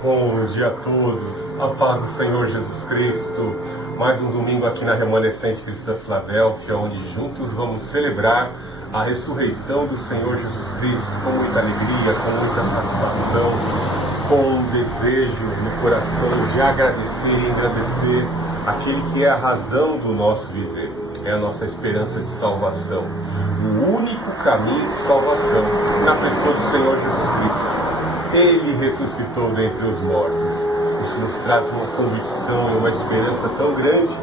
Bom dia a todos, a paz do Senhor Jesus Cristo. Mais um domingo aqui na Remanescente Cristã Filadélfia, onde juntos vamos celebrar a ressurreição do Senhor Jesus Cristo com muita alegria, com muita satisfação, com um desejo no coração de agradecer e engrandecer aquele que é a razão do nosso viver, é a nossa esperança de salvação, o único caminho de salvação na pessoa do Senhor Jesus Cristo. Ele ressuscitou dentre os mortos. Isso nos traz uma convicção e uma esperança tão grande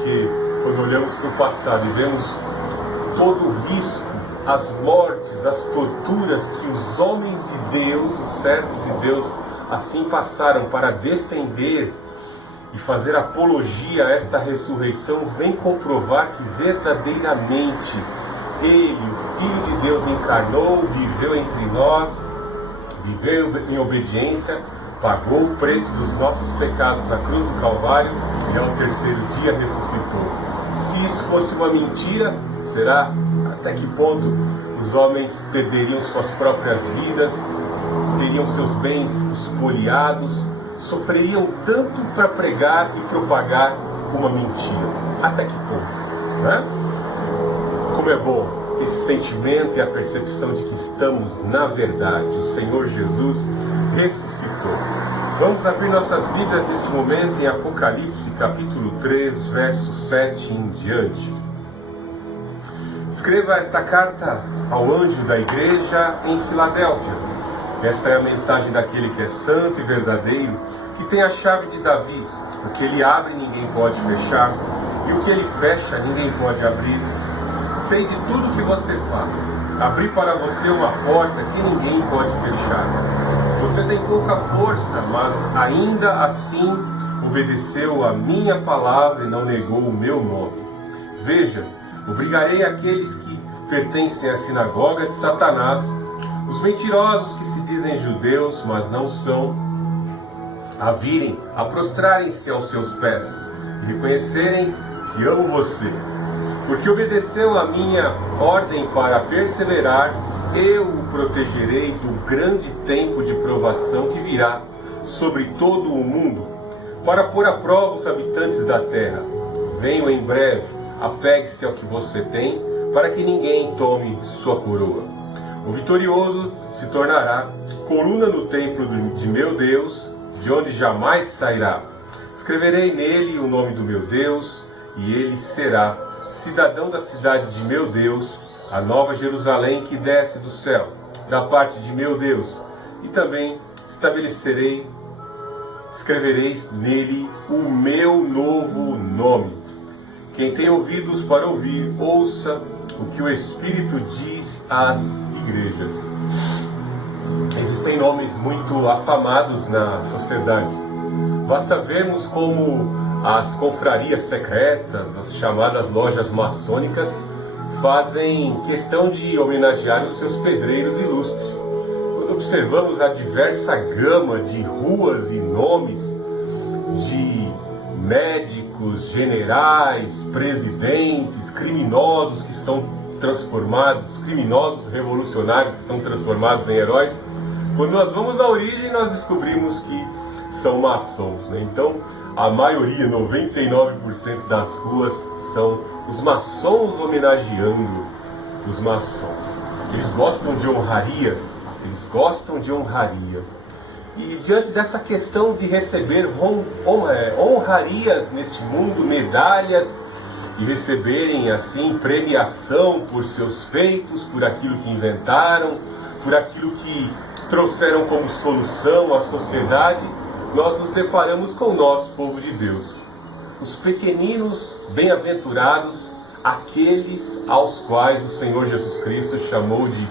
que, quando olhamos para o passado e vemos todo o risco, as mortes, as torturas que os homens de Deus, os servos de Deus, assim passaram para defender e fazer apologia a esta ressurreição, vem comprovar que verdadeiramente Ele, o Filho de Deus, encarnou, viveu entre nós, viveu em obediência, pagou o preço dos nossos pecados na cruz do Calvário e ao terceiro dia ressuscitou. Se isso fosse uma mentira, será até que ponto os homens perderiam suas próprias vidas, teriam seus bens espoliados, sofreriam tanto para pregar e propagar uma mentira? Até que ponto, né? Como é bom esse sentimento e a percepção de que estamos na verdade. O Senhor Jesus ressuscitou. Vamos abrir nossas Bíblias neste momento em Apocalipse, capítulo 3, verso 7 em diante. Escreva esta carta ao anjo da igreja em Filadélfia. Esta é a mensagem daquele que é santo e verdadeiro, que tem a chave de Davi. O que ele abre, ninguém pode fechar, e o que ele fecha, ninguém pode abrir. Sei de tudo que você faz. Abri para você uma porta que ninguém pode fechar. Você tem pouca força, mas ainda assim obedeceu a minha palavra e não negou o meu nome. Veja, obrigarei aqueles que pertencem à sinagoga de Satanás, os mentirosos que se dizem judeus, mas não são, a virem, a prostrarem-se aos seus pés e reconhecerem que amo você. Porque obedeceu a minha ordem para perseverar, eu o protegerei do grande tempo de provação que virá sobre todo o mundo, para pôr à prova os habitantes da terra. Venho em breve, apegue-se ao que você tem, para que ninguém tome sua coroa. O vitorioso se tornará coluna no templo de meu Deus, de onde jamais sairá. Escreverei nele o nome do meu Deus, e ele será cidadão da cidade de meu Deus, a nova Jerusalém que desce do céu, da parte de meu Deus, e também escrevereis nele o meu novo nome. Quem tem ouvidos para ouvir, ouça o que o Espírito diz às igrejas. Existem nomes muito afamados na sociedade. Basta vermos como as confrarias secretas, as chamadas lojas maçônicas, fazem questão de homenagear os seus pedreiros ilustres. Quando observamos a diversa gama de ruas e nomes de médicos, generais, presidentes, criminosos que são transformados, criminosos revolucionários que são transformados em heróis, quando nós vamos à origem, nós descobrimos que são maçons, né? Então, a maioria, 99% das ruas, são os maçons homenageando os maçons. Eles gostam de honraria, E diante dessa questão de receber honrarias neste mundo, medalhas, e receberem assim premiação por seus feitos, por aquilo que inventaram, por aquilo que trouxeram como solução à sociedade, nós nos deparamos com o nosso povo de Deus. Os pequeninos bem-aventurados, aqueles aos quais o Senhor Jesus Cristo chamou de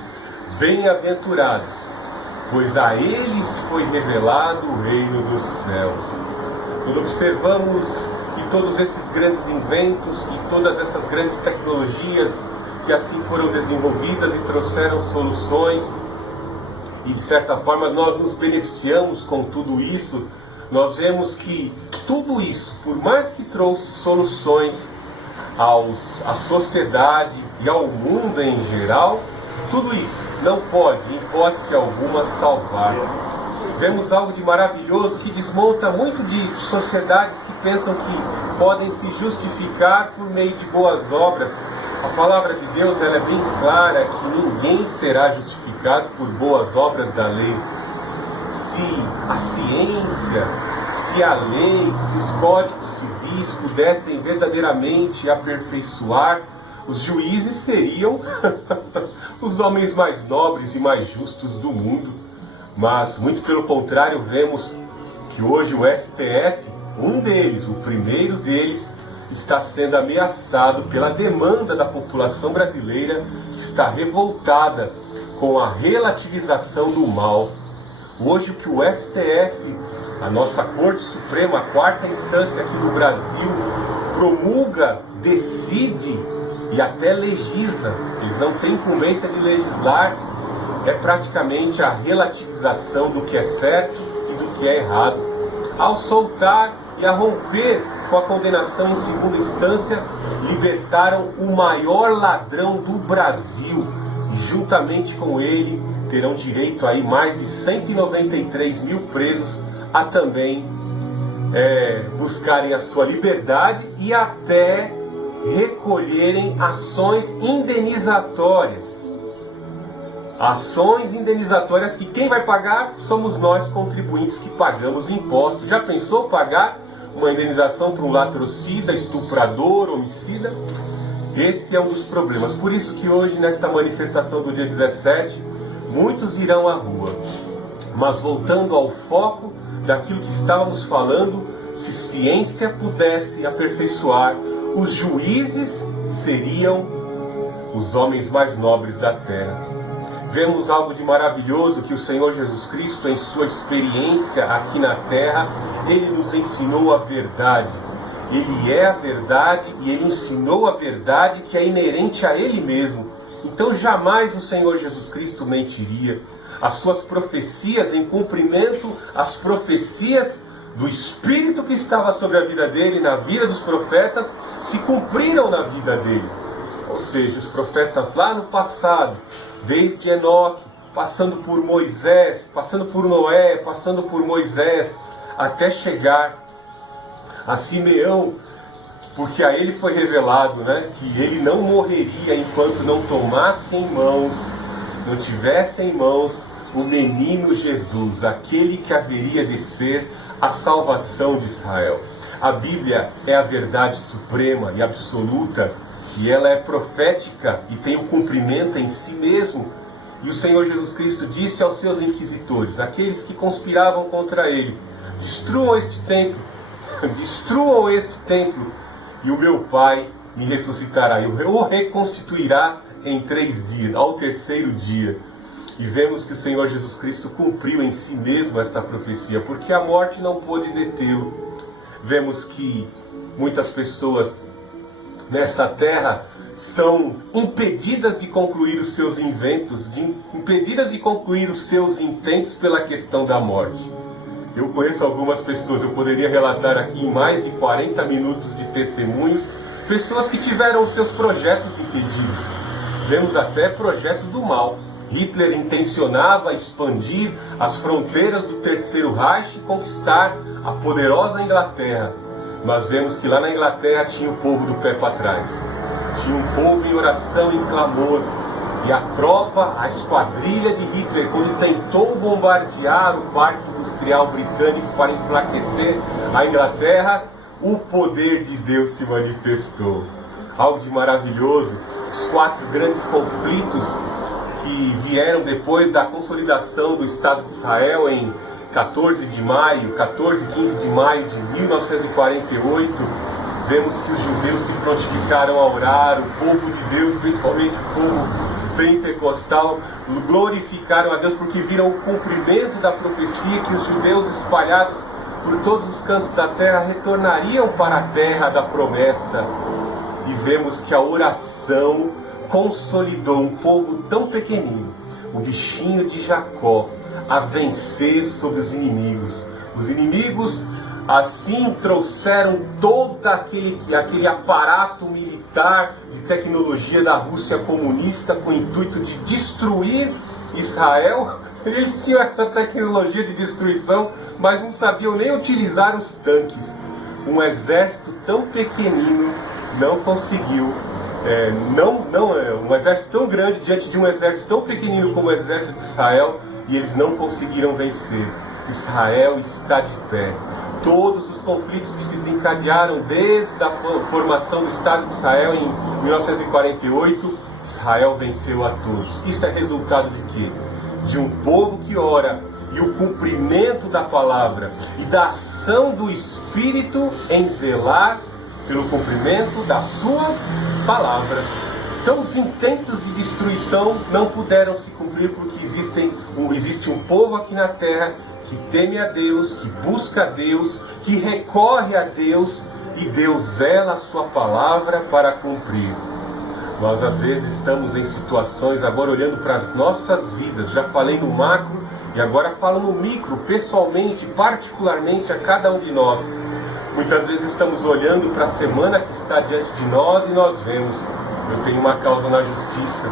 bem-aventurados, pois a eles foi revelado o reino dos céus. Quando observamos que todos esses grandes inventos e todas essas grandes tecnologias que assim foram desenvolvidas e trouxeram soluções, e de certa forma nós nos beneficiamos com tudo isso, nós vemos que tudo isso, por mais que trouxe soluções à sociedade e ao mundo em geral, tudo isso não pode, em hipótese alguma, salvar Vemos algo de maravilhoso que desmonta muito de sociedades que pensam que podem se justificar por meio de boas obras. A palavra de Deus ela é bem clara que ninguém será justificado por boas obras da lei. Se a ciência, se a lei, se os códigos civis pudessem verdadeiramente aperfeiçoar, os juízes seriam os homens mais nobres e mais justos do mundo. Mas, muito pelo contrário, vemos que hoje o STF, um deles, o primeiro deles, está sendo ameaçado pela demanda da população brasileira, que está revoltada com a relativização do mal. Hoje o que o STF, a nossa Corte Suprema, a quarta instância aqui no Brasil, promulga, decide e até legisla, eles não têm incumbência de legislar, é praticamente a relativização do que é certo e do que é errado. Ao soltar e a romper com a condenação em segunda instância, libertaram o maior ladrão do Brasil e juntamente com ele terão direito aí mais de 193 mil presos a também buscarem a sua liberdade e até recolherem ações indenizatórias. Ações indenizatórias que quem vai pagar somos nós contribuintes que pagamos impostos. Já pensou pagar uma indenização para um latrocida, estuprador, homicida? Esse é um dos problemas. Por isso que hoje, nesta manifestação do dia 17, muitos irão à rua. Mas voltando ao foco daquilo que estávamos falando, se ciência pudesse aperfeiçoar, os juízes seriam os homens mais nobres da terra. Vemos algo de maravilhoso que o Senhor Jesus Cristo, em sua experiência aqui na terra, Ele nos ensinou a verdade. Ele é a verdade e Ele ensinou a verdade que é inerente a Ele mesmo. Então jamais o Senhor Jesus Cristo mentiria. As suas profecias, em cumprimento às profecias do Espírito que estava sobre a vida dele, na vida dos profetas, se cumpriram na vida dele. Ou seja, os profetas lá no passado, desde Enoque, passando por Moisés, passando por Noé, passando por Moisés, até chegar a Simeão, porque a ele foi revelado, que ele não morreria enquanto não tomasse em mãos, não tivesse em mãos o menino Jesus, aquele que haveria de ser a salvação de Israel. A Bíblia é a verdade suprema e absoluta, e ela é profética e tem o cumprimento em si mesmo. E o Senhor Jesus Cristo disse aos seus inquisitores, aqueles que conspiravam contra ele: destruam este templo, destruam este templo, e o meu Pai me ressuscitará, e o reconstituirá em 3 dias, ao 3º dia. E vemos que o Senhor Jesus Cristo cumpriu em si mesmo esta profecia, porque a morte não pôde detê-lo. Vemos que muitas pessoas nessa terra são impedidas de concluir os seus inventos, impedidas de concluir os seus intentos pela questão da morte. Eu conheço algumas pessoas, eu poderia relatar aqui em mais de 40 minutos de testemunhos, pessoas que tiveram os seus projetos impedidos. Vemos até projetos do mal. Hitler intencionava expandir as fronteiras do Terceiro Reich e conquistar a poderosa Inglaterra. Mas vemos que lá na Inglaterra tinha o povo do pé para trás. Tinha um povo em oração, em clamor. E a tropa, a esquadrilha de Hitler, quando tentou bombardear o parque industrial britânico para enfraquecer a Inglaterra, o poder de Deus se manifestou. Algo de maravilhoso. Os 4 grandes conflitos que vieram depois da consolidação do Estado de Israel em 14 e 15 de maio de 1948, vemos que os judeus se prontificaram a orar, o povo de Deus, principalmente o povo pentecostal, glorificaram a Deus porque viram o cumprimento da profecia que os judeus espalhados por todos os cantos da terra retornariam para a terra da promessa. E vemos que a oração consolidou um povo tão pequenino, o bichinho de Jacó, a vencer sobre os inimigos. Os inimigos assim trouxeram todo aquele aparato militar de tecnologia da Rússia comunista com o intuito de destruir Israel, Eles tinham essa tecnologia de destruição, mas não sabiam nem utilizar os tanques. Um exército tão pequenino não conseguiu, um exército tão grande diante de um exército tão pequenino como o exército de Israel, e eles não conseguiram vencer. Israel está de pé. Todos os conflitos que se desencadearam desde a formação do Estado de Israel em 1948, Israel venceu a todos. Isso é resultado de quê? De um povo que ora e o cumprimento da palavra e da ação do Espírito em zelar pelo cumprimento da sua palavra. Então os intentos de destruição não puderam se cumprir porque existe um povo aqui na terra que teme a Deus, que busca a Deus, que recorre a Deus, e Deus zela a sua palavra para cumprir. Nós às vezes estamos em situações, agora olhando para as nossas vidas, já falei no macro e agora falo no micro, pessoalmente, particularmente a cada um de nós. Muitas vezes estamos olhando para a semana que está diante de nós e nós vemos: eu tenho uma causa na justiça,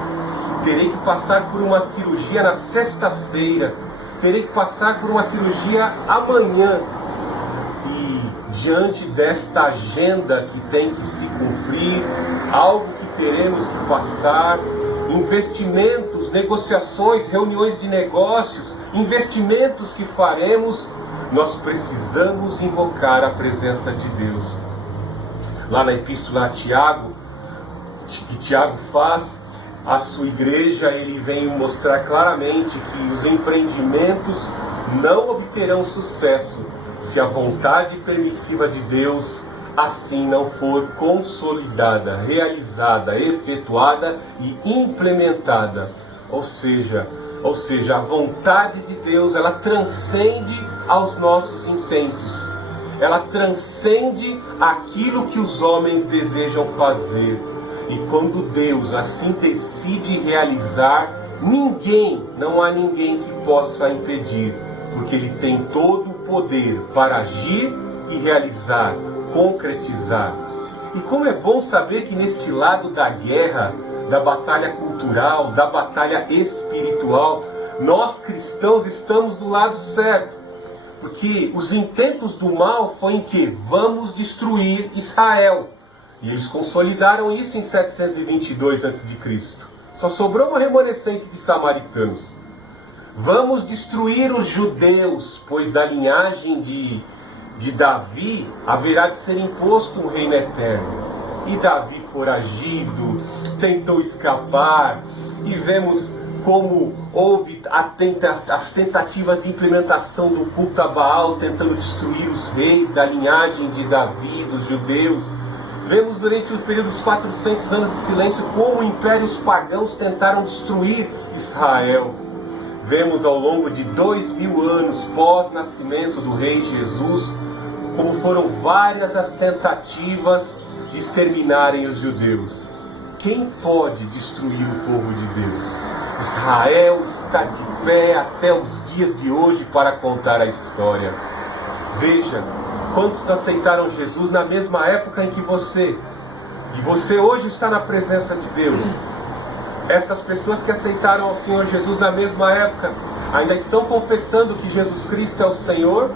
terei que passar por uma cirurgia na sexta-feira, terei que passar por uma cirurgia amanhã. E diante desta agenda que tem que se cumprir, algo que teremos que passar, investimentos, negociações, reuniões de negócios, investimentos que faremos, nós precisamos invocar a presença de Deus. Lá na epístola a Tiago, que Tiago faz à sua igreja, ele vem mostrar claramente que os empreendimentos não obterão sucesso se a vontade permissiva de Deus assim não for consolidada, realizada, efetuada e implementada. Ou seja, a vontade de Deus, ela transcende aos nossos intentos. Ela transcende aquilo que os homens desejam fazer. E quando Deus assim decide realizar, não há ninguém que possa impedir, porque Ele tem todo o poder para agir e realizar, concretizar. E como é bom saber que neste lado da guerra, da batalha cultural, da batalha espiritual, nós cristãos estamos do lado certo. Porque os intentos do mal foi em que vamos destruir Israel. E eles consolidaram isso em 722 a.C. Só sobrou uma remanescente de samaritanos. Vamos destruir os judeus, pois da linhagem de Davi haverá de ser imposto um reino eterno. E Davi, foragido, tentou escapar, e vemos como houve as tentativas de implementação do culto a Baal, tentando destruir os reis da linhagem de Davi, dos judeus. Vemos durante o período dos 400 anos de silêncio como impérios pagãos tentaram destruir Israel. Vemos ao longo de 2000 anos pós-nascimento do rei Jesus, como foram várias as tentativas de exterminarem os judeus. Quem pode destruir o povo de Deus? Israel está de pé até os dias de hoje para contar a história. Veja, quantos aceitaram Jesus na mesma época em que você? E você hoje está na presença de Deus. Estas pessoas que aceitaram ao Senhor Jesus na mesma época, ainda estão confessando que Jesus Cristo é o Senhor?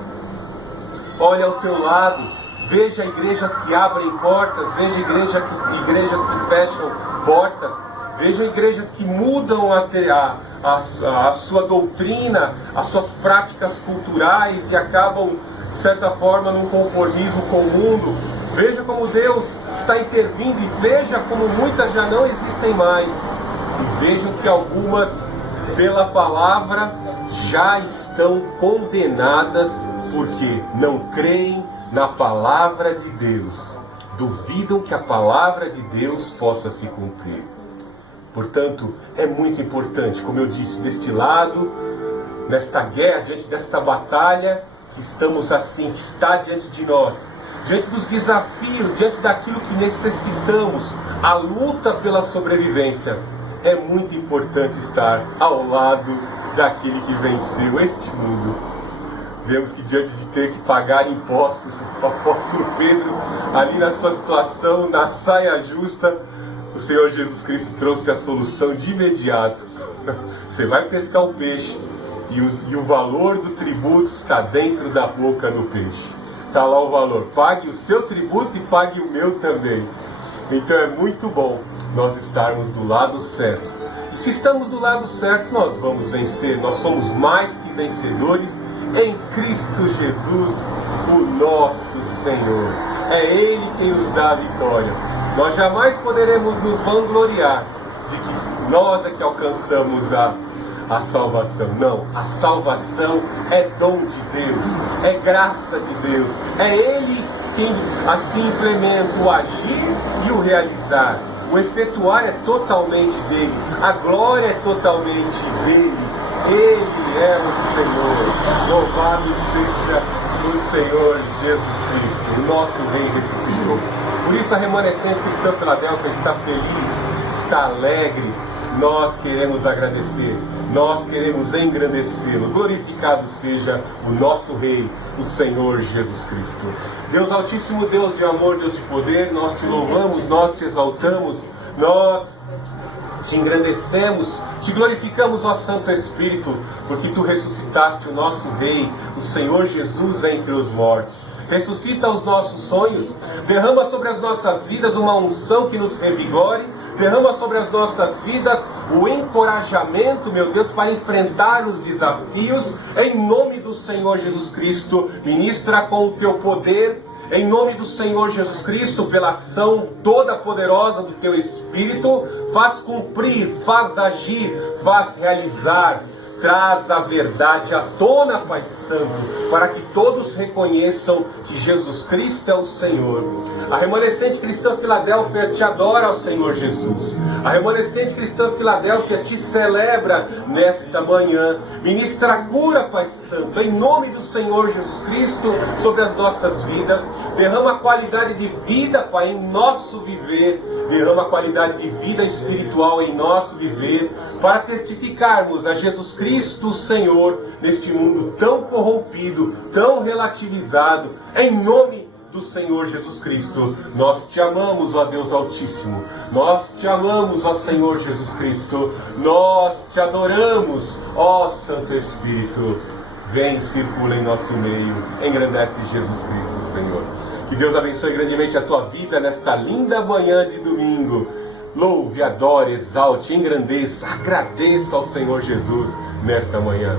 Olha ao teu lado, veja igrejas que abrem portas, veja igrejas que fecham portas, veja igrejas que mudam a sua doutrina, as suas práticas culturais e acabam, de certa forma, num conformismo com o mundo. Veja como Deus está intervindo e veja como muitas já não existem mais. E vejam que algumas, pela palavra, já estão condenadas porque não creem na palavra de Deus. Duvidam que a palavra de Deus possa se cumprir. Portanto, é muito importante, como eu disse, deste lado, nesta guerra, diante desta batalha, que estamos assim, que está diante de nós, diante dos desafios, diante daquilo que necessitamos, a luta pela sobrevivência. É muito importante estar ao lado daquele que venceu este mundo. Vemos que diante de ter que pagar impostos, o apóstolo Pedro, ali na sua situação, na saia justa, o Senhor Jesus Cristo trouxe a solução de imediato. Você vai pescar o peixe, E o valor do tributo está dentro da boca do peixe. Está lá o valor. Pague o seu tributo e pague o meu também. Então é muito bom nós estarmos do lado certo. E se estamos do lado certo, nós vamos vencer. Nós somos mais que vencedores em Cristo Jesus, o nosso Senhor. É Ele quem nos dá a vitória. Nós jamais poderemos nos vangloriar de que nós é que alcançamos a salvação. Não, a salvação é dom de Deus, é graça de Deus. É Ele quem assim implementa o agir e o realizar. O efetuar é totalmente dele, a glória é totalmente dele. Ele é o Senhor. Louvado seja o Senhor Jesus Cristo, o nosso Rei ressuscitou. Por isso a remanescente cristã Filadélfia está feliz, está alegre. Nós queremos agradecer, nós queremos engrandecê-lo. Glorificado seja o nosso Rei, o Senhor Jesus Cristo. Deus Altíssimo, Deus de amor, Deus de poder, nós te louvamos, nós te exaltamos, nós te engrandecemos, te glorificamos, ó Santo Espírito, porque tu ressuscitaste o nosso Rei, o Senhor Jesus, entre os mortos. Ressuscita os nossos sonhos, derrama sobre as nossas vidas uma unção que nos revigore, derrama sobre as nossas vidas o encorajamento, meu Deus, para enfrentar os desafios, em nome do Senhor Jesus Cristo. Ministra com o teu poder, em nome do Senhor Jesus Cristo, pela ação toda poderosa do teu Espírito, faz cumprir, faz agir, faz realizar. Traz a verdade à tona, Pai Santo, para que todos reconheçam que Jesus Cristo é o Senhor. A remanescente cristã Filadélfia te adora, ó Senhor Jesus. A remanescente cristã Filadélfia te celebra nesta manhã. Ministra a cura, Pai Santo, em nome do Senhor Jesus Cristo, sobre as nossas vidas. Derrama qualidade de vida, Pai, em nosso viver. Derrama qualidade de vida espiritual em nosso viver, para testificarmos a Jesus Cristo, Senhor, neste mundo tão corrompido, tão relativizado. Em nome do Senhor Jesus Cristo, nós te amamos, ó Deus Altíssimo. Nós te amamos, ó Senhor Jesus Cristo. Nós te adoramos, ó Santo Espírito. Vem e circula em nosso meio. Engrandece Jesus Cristo, Senhor. Que Deus abençoe grandemente a tua vida nesta linda manhã de domingo. Louve, adore, exalte, engrandeça, agradeça ao Senhor Jesus nesta manhã.